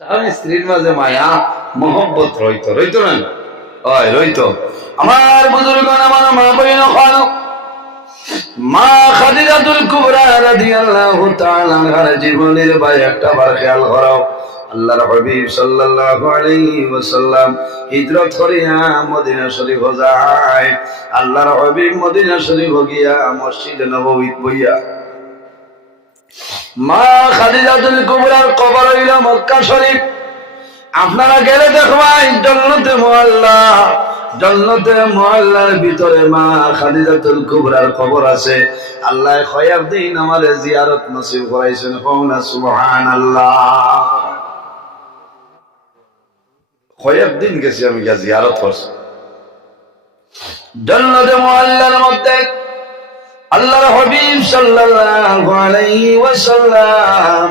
স্বামী স্ত্রীর মাঝে মায়া মহব্বত রইতো না রইতো। আমার বুজুর্গণ, আমার মা বইন মা খাদিজাতুল কুবরা রাদিয়াল্লাহু তাআলা আনহার জীবনের ভাই একটা বার খেয়াল করো। আল্লাহর হাবিব সাল্লাল্লাহু আলাইহি ওয়াসাল্লাম হিজরত করিয়া মদিনা শরীফ যায়। আল্লাহর হাবিব মদিনা শরীফ গিয়া মসজিদে নববীত বইয়া মা খাদিজাতুল কুবরার কবর হইল মক্কা শরীফ। আপনারা গেলে দেখবেন জান্নাতে মুআল্লা, জান্নাতে মুআল্লার ভিতরে মা খাদিজাতুল কুবরার কবর আছে। আল্লাহ খয়ার দিন আমাদের জিয়ারত নসিব করাইছেন। কওনা সুবহানাল্লাহ। খয়ার দিন গেছি আমি গিয়া জিয়ারত করছি জান্নাতে মুআল্লার মধ্যে। আল্লাহর হাবিব সাল্লাল্লাহু আলাইহি ওয়াসাল্লাম